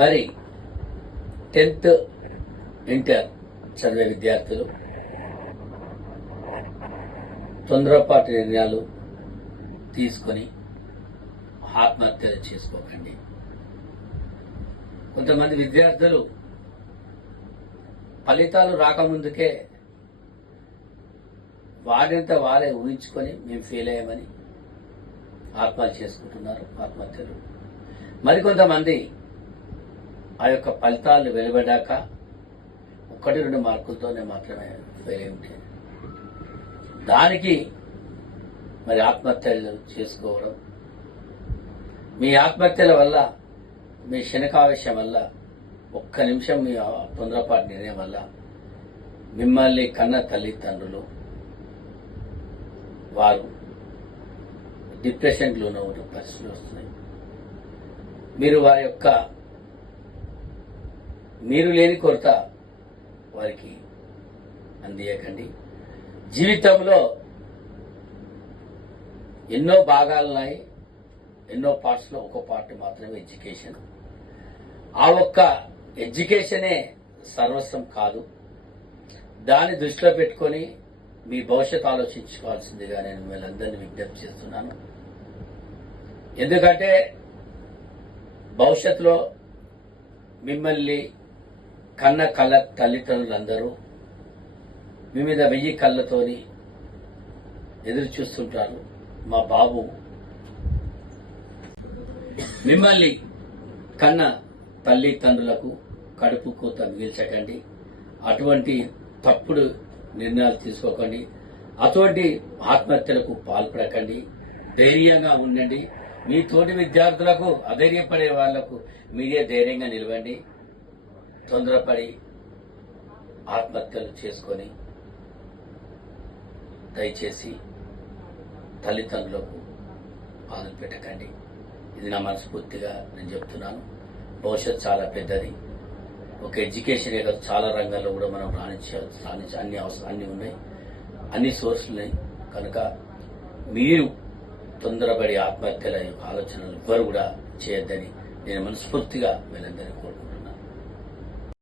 మరి 10th inter చదివే విద్యార్థులు తొందరపాటు నిర్ణయాలు తీసుకొని ఆత్మహత్యలు చేసుకోకండి. కొంతమంది విద్యార్థులు ఫలితాలు రాకముందుకే వారింత వారే ఊహించుకొని మేము ఫెయిల్ అయ్యామని ఆత్మహత్య చేసుకుంటున్నారు. ఆత్మహత్యలు మరికొంతమంది ఆ యొక్క ఫలితాలు వెలువడాక 1-2 మార్కులతోనే మాత్రమే ఫెయిల్ అయి ఉంటాయి. దానికి మరి ఆత్మహత్యలు చేసుకోవడం, మీ ఆత్మహత్యల వల్ల, మీ క్షణికావేశం వల్ల, 1 నిమిషం మీ తొందరపాటు నిర్ణయం వల్ల మిమ్మల్ని కన్న తల్లిదండ్రులు వారు డిప్రెషన్కి లోనవుతున్న పరిస్థితులు వస్తున్నాయి. మీరు వారి యొక్క మీరు లేని కొరత వారికి అందియకండి. జీవితంలో ఎన్నో భాగాలున్నాయి, ఎన్నో పార్ట్స్లో ఒక్కో పార్ట్ మాత్రమే ఎడ్యుకేషన్. ఆ ఒక్క ఎడ్యుకేషనే సర్వస్వం కాదు. దాన్ని దృష్టిలో పెట్టుకొని మీ భవిష్యత్తు ఆలోచించుకోవాల్సిందిగా నేను వీళ్ళందరినీ విజ్ఞప్తి చేస్తున్నాను. ఎందుకంటే భవిష్యత్తులో మిమ్మల్ని కన్న కళ్ళ తల్లిదండ్రులందరూ మీ మీద 1000 కళ్ళతోని ఎదురు చూస్తుంటారు. మా బాబు మిమ్మల్ని కన్న తల్లిదండ్రులకు కడుపు కోత మిగిల్చకండి. అటువంటి తప్పుడు నిర్ణయాలు తీసుకోకండి. అటువంటి ఆత్మహత్యలకు పాల్పడకండి. ధైర్యంగా ఉండండి. మీ తోటి విద్యార్థులకు, అధైర్యపడే వాళ్లకు మీరే ధైర్యంగా నిలవండి. తొందరపడి ఆత్మహత్యలు చేసుకొని దయచేసి తల్లిదండ్రులకు బాధలు పెట్టకండి. ఇది నా మనస్ఫూర్తిగా నేను చెప్తున్నాను. భవిష్యత్తు చాలా పెద్దది. ఒక ఎడ్యుకేషనే కాదు, చాలా రంగాల్లో కూడా మనం రాణించాలి. అన్ని ఉన్నాయి, అన్ని సోర్సులు ఉన్నాయి. కనుక మీరు తొందరపడి ఆత్మహత్యల యొక్క ఆలోచనలు ఎవ్వరు కూడా చేయొద్దని నేను మనస్ఫూర్తిగా వీళ్ళందరినీ కోరుకుంటున్నాను.